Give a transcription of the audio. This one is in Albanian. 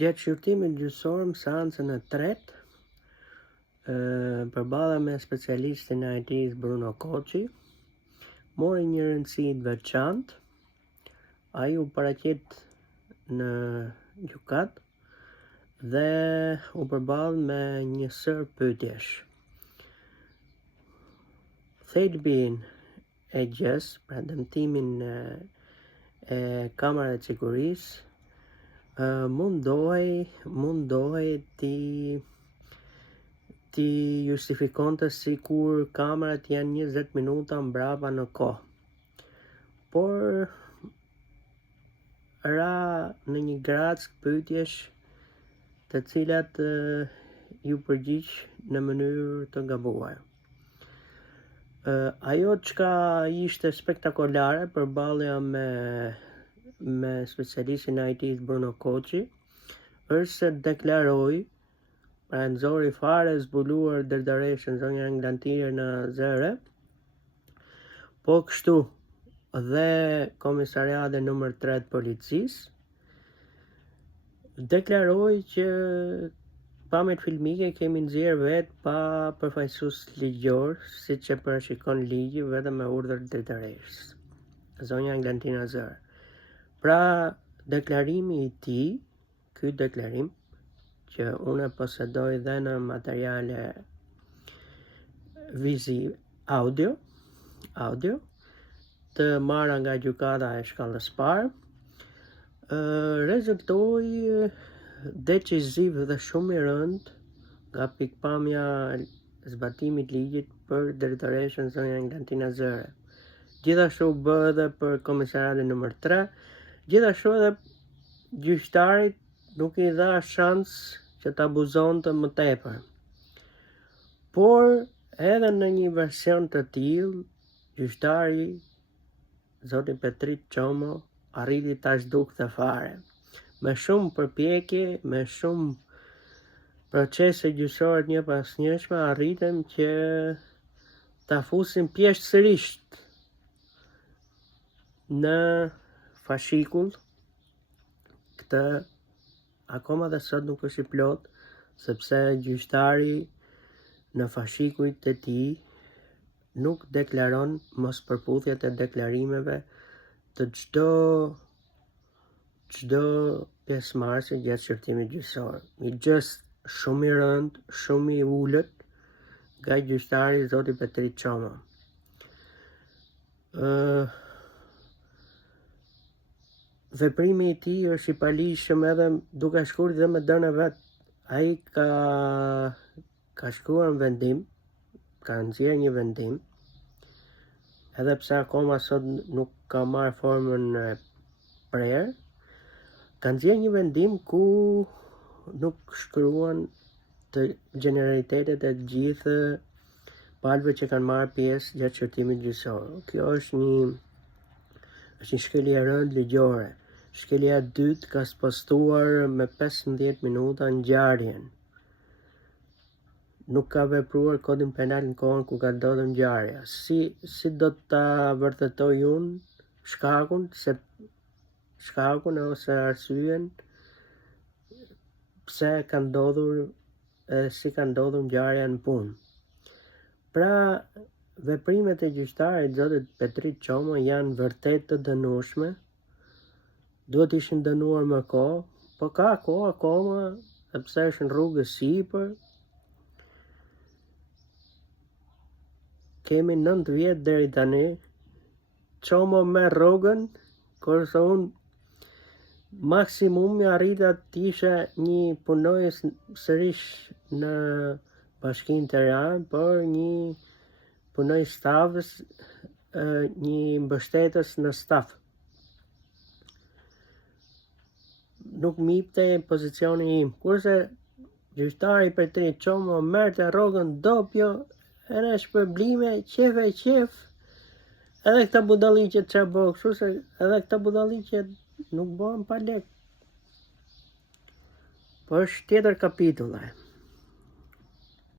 Gjatë shqyrtimit gjyqësor në seancën e tretë, përballa me specialistin e IT-s Bruno Koçi, mori një rëndësi të veçantë. Ai u paraqit në gjykat dhe u përball me një sër pyetjesh. Thelbin e gjës, pra dëmtimin e kamerave të sigurisë, mundohej ti justifikonte si kur kamerat janë 20 minuta mbrapa në kohë. Por ra në një grack pyetjesh të cilat ju përgjigj në mënyrë të gabuar. Ajo çka ishte spektakolare përballja me specialistin e IT-s Bruno Koçi është se deklaroi, pra nxori fare zbuluar dërdareshën zonja Englantire në zëre, po kështu dhe komisariati numër 3 të policisë deklaroi që pamjet filmike kemi nxjerr vetë pa përfaqësues ligjor, siç e parashikon ligji vetëm me urdhër të dërdareshës, zonja Englantina Zër. Pra, deklarimi i tij, ky deklarim që unë posedoj dhe në materiale viziv, audio të marra nga gjykata e shkallës parë, rezultoi deciziv dhe shumë i rënd nga pikpamja zbatimit ligjit për drejtoreshën zonja Englantina Zëre. Gjithashtu bë edhe për komisariatin numër 3, gjithashtu edhe gjyqtarit nuk i dha shans që të abuzonte më tepër. Por edhe në një version të tillë, gjyqtari zoti Petrit Çomo arriti ta zhdukte fare. Me shumë përpjekje, me shumë procese gjyqësore një pas njëshme, arritëm që ta fusim pjeshtësisht në fashikull. Këtë akoma dhe sot nuk është i plot, sepse gjyqtari në fashikujt e tij nuk deklaron mospërputhjet e deklarimeve të çdo pjesëmarrësi gjatë shqyrtimit gjyqësor. Një gjest shumë i rënd, shumë i ulët nga gjyqtari zoti Petrit Çomo. Veprimi i tij është i palishëm edhe duke shkruar dhe me dorën e vet. Ai ka shkruar në vendim, ka nxjerrë një vendim, edhe pse akoma sot nuk ka marrë formën e prerë, ka nxjerrë një vendim ku nuk shkruan të gjeneralitetet e gjithë palëve që kanë marrë pjesë gjatë shqyrtimit gjyqësor. Kjo është një shkelje e rëndë ligjore. Shkelja e dytë ka spostuar me 15 minuta ngjarjen. Nuk ka vepruar kodin penal në kohën ku ka ndodhur ngjarja. Si do ta vërtetoj unë shkakun ose arsyeën pse ka ndodhur si ka ndodhur ngjarja në punë. Pra, veprimet e gjyqtarit zotit Petrit Çomo janë vërtet të dënueshme. Duhet ishin dënuar më kohë, po ka kohë akoma, sepse është në rrugës sipër. Kemi 9 vjet deri tani. Çomo merr rrogën, kurse unë maksimumi arrita të isha një punojës sërish në Bashkinë Tiranë, por një punojës stafës, një mbështetës në staf. Nuk mipte pozicioni im, kurse gjyqtari Petrit Çomo merrte rrogën doppio, edhe shpërblime, qef, edhe këta budalliqet që bëhë, kështu se edhe këta budalliqet nuk bëhen pa lek. Po është tjetër kapitulle.